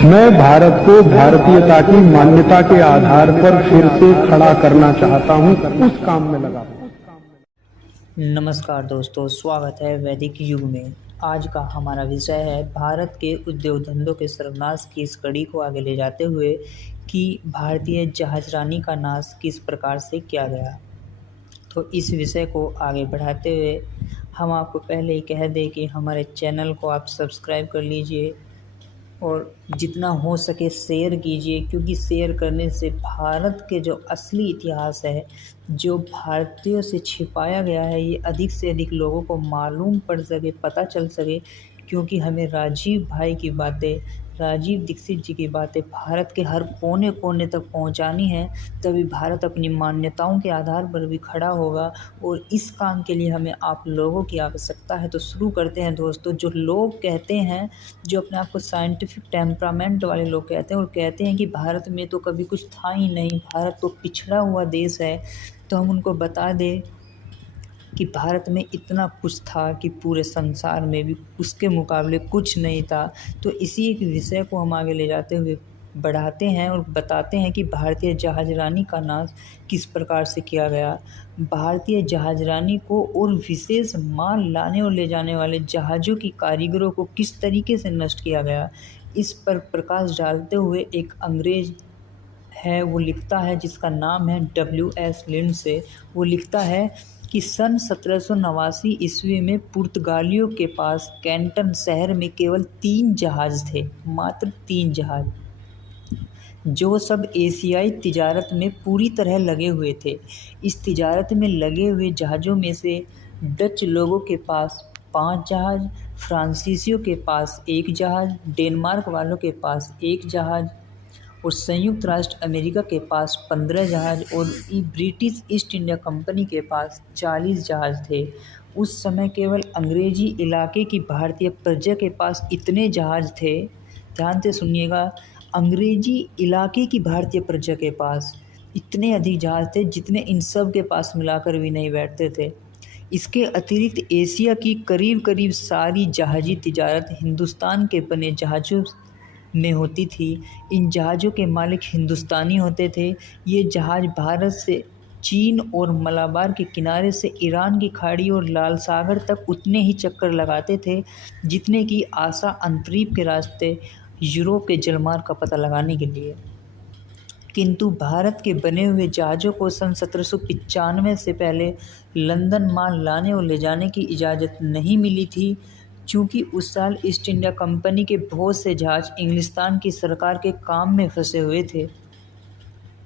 मैं भारत को भारतीयता की मान्यता के आधार पर फिर से खड़ा करना चाहता हूं, उस काम में लगा हूं। नमस्कार दोस्तों, स्वागत है वैदिक युग में। आज का हमारा विषय है भारत के उद्योग धंधों के सर्वनाश की इस कड़ी को आगे ले जाते हुए कि भारतीय जहाजरानी का नाश किस प्रकार से किया गया। तो इस विषय को आगे बढ़ाते हुए हम आपको पहले ही कह दें कि हमारे चैनल को आप सब्सक्राइब कर लीजिए और जितना हो सके शेयर कीजिए, क्योंकि शेयर करने से भारत के जो असली इतिहास है, जो भारतीयों से छिपाया गया है, ये अधिक से अधिक लोगों को मालूम पड़ सके, पता चल सके। क्योंकि हमें राजीव भाई की बातें, राजीव दीक्षित जी की बातें भारत के हर कोने कोने तक पहुंचानी है, तभी भारत अपनी मान्यताओं के आधार पर भी खड़ा होगा। और इस काम के लिए हमें आप लोगों की आवश्यकता है। तो शुरू करते हैं दोस्तों। जो लोग कहते हैं, जो अपने आप को साइंटिफिक टेम्परामेंट वाले लोग कहते हैं और कहते हैं कि भारत में तो कभी कुछ था ही नहीं, भारत तो पिछड़ा हुआ देश है, तो हम उनको बता दें कि भारत में इतना कुछ था कि पूरे संसार में भी उसके मुकाबले कुछ नहीं था। तो इसी एक विषय को हम आगे ले जाते हुए बढ़ाते हैं और बताते हैं कि भारतीय जहाजरानी का नाश किस प्रकार से किया गया। भारतीय जहाजरानी को और विशेष माल लाने और ले जाने वाले जहाज़ों की कारीगरों को किस तरीके से नष्ट किया गया, इस पर प्रकाश डालते हुए एक अंग्रेज है, वो लिखता है, जिसका नाम है W.S. लिंडसे। वो लिखता है कि सन 1789 ईस्वी में पुर्तगालियों के पास कैंटन शहर में केवल 3 जहाज़ थे, मात्र 3 जहाज़, जो सब एशियाई तिजारत में पूरी तरह लगे हुए थे। इस तिजारत में लगे हुए जहाज़ों में से डच लोगों के पास 5 जहाज़, फ्रांसीसियों के पास 1 जहाज़, डेनमार्क वालों के पास 1 जहाज़ और संयुक्त राष्ट्र अमेरिका के पास 15 जहाज़ और ब्रिटिश ईस्ट इंडिया कंपनी के पास 40 जहाज़ थे। उस समय केवल अंग्रेजी इलाके की भारतीय प्रजा के पास इतने जहाज़ थे। ध्यान से सुनिएगा, अंग्रेजी इलाके की भारतीय प्रजा के पास इतने अधिक जहाज़ थे जितने इन सब के पास मिलाकर भी नहीं बैठते थे। इसके अतिरिक्त एशिया की करीब करीब सारी जहाजी तिजारत हिंदुस्तान के बने जहाज़ों में होती थी। इन जहाज़ों के मालिक हिंदुस्तानी होते थे। ये जहाज़ भारत से चीन और मलाबार के किनारे से ईरान की खाड़ी और लाल सागर तक उतने ही चक्कर लगाते थे जितने की आशा अंतरीप के रास्ते यूरोप के जलमार्ग का पता लगाने के लिए। किंतु भारत के बने हुए जहाज़ों को सन 1795 से पहले लंदन माल लाने और ले जाने की इजाज़त नहीं मिली थी, क्योंकि उस साल ईस्ट इंडिया कंपनी के बहुत से जहाज़ इंग्लिस्तान की सरकार के काम में फंसे हुए थे।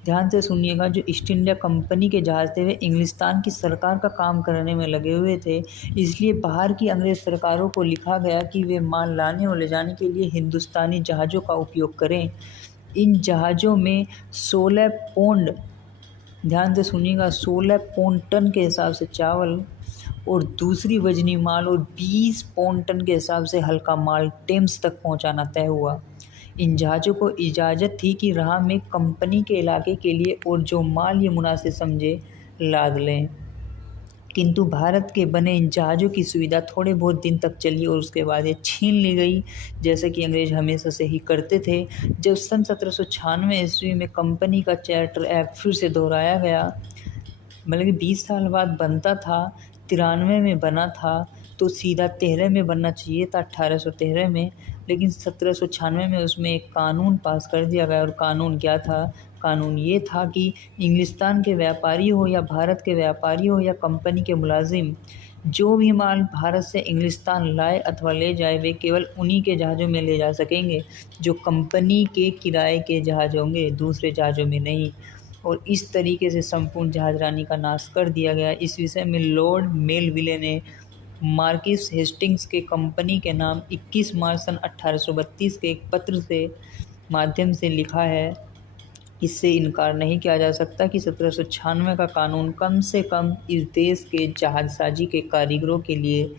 ध्यान से सुनिएगा, जो ईस्ट इंडिया कंपनी के जहाज़ थे वे इंग्लिस्तान की सरकार का काम करने में लगे हुए थे। इसलिए बाहर की अंग्रेज़ सरकारों को लिखा गया कि वे माल लाने और ले जाने के लिए हिंदुस्तानी जहाज़ों का उपयोग करें। इन जहाज़ों में 16 पौंड, ध्यान से सुनिएगा, 16 पौंड टन के हिसाब से चावल और दूसरी वजनी माल और 20 पौंड टन के हिसाब से हल्का माल टेम्स तक पहुंचाना तय हुआ। इन जहाज़ों को इजाज़त थी कि राह में कंपनी के इलाके के लिए और जो माल ये मुनासिब समझे लाद लें। किंतु भारत के बने इन जहाज़ों की सुविधा थोड़े बहुत दिन तक चली और उसके बाद ये छीन ली गई, जैसा कि अंग्रेज हमेशा से ही करते थे। जब सन 1796 ईस्वी में कंपनी का चार्टर एक्ट फिर से दोहराया गया, मतलब कि 20 साल बाद बनता था, 93 में बना था, तो सीधा 13 में बनना चाहिए था, 1813 में, लेकिन 1796 में उसमें एक कानून पास कर दिया गया। और कानून क्या था? कानून ये था कि इंग्लिस्तान के व्यापारी हो या भारत के व्यापारी हो या कंपनी के मुलाजिम, जो भी माल भारत से इंग्लिस्तान लाए अथवा ले जाए, वे केवल उन्हीं के जहाज़ों में ले जा सकेंगे जो कंपनी के किराए के जहाज़ होंगे, दूसरे जहाज़ों में नहीं। और इस तरीके से संपूर्ण जहाजरानी का नाश कर दिया गया। इस विषय में लॉर्ड मेलविले ने मार्किस हेस्टिंग्स के कंपनी के नाम 21 मार्च सन 1832 के एक पत्र से माध्यम से लिखा है। इससे इनकार नहीं किया जा सकता कि 1796 का कानून कम से कम इस देश के जहाजसाजी के कारीगरों के लिए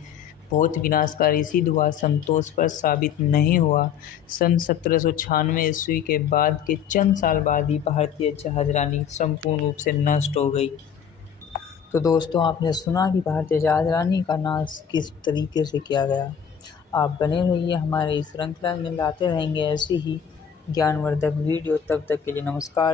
बहुत विनाशकारी सिद्ध हुआ, संतोषप्रद साबित नहीं हुआ। सन 1796 ईस्वी के बाद के चंद साल बाद ही भारतीय जहाजरानी संपूर्ण रूप से नष्ट हो गई। तो दोस्तों, आपने सुना कि भारतीय जहाजरानी का नाश किस तरीके से किया गया। आप बने रहिए, हमारे इस श्रृंखला में लाते रहेंगे ऐसी ही ज्ञानवर्धक वीडियो। तब तक के लिए नमस्कार।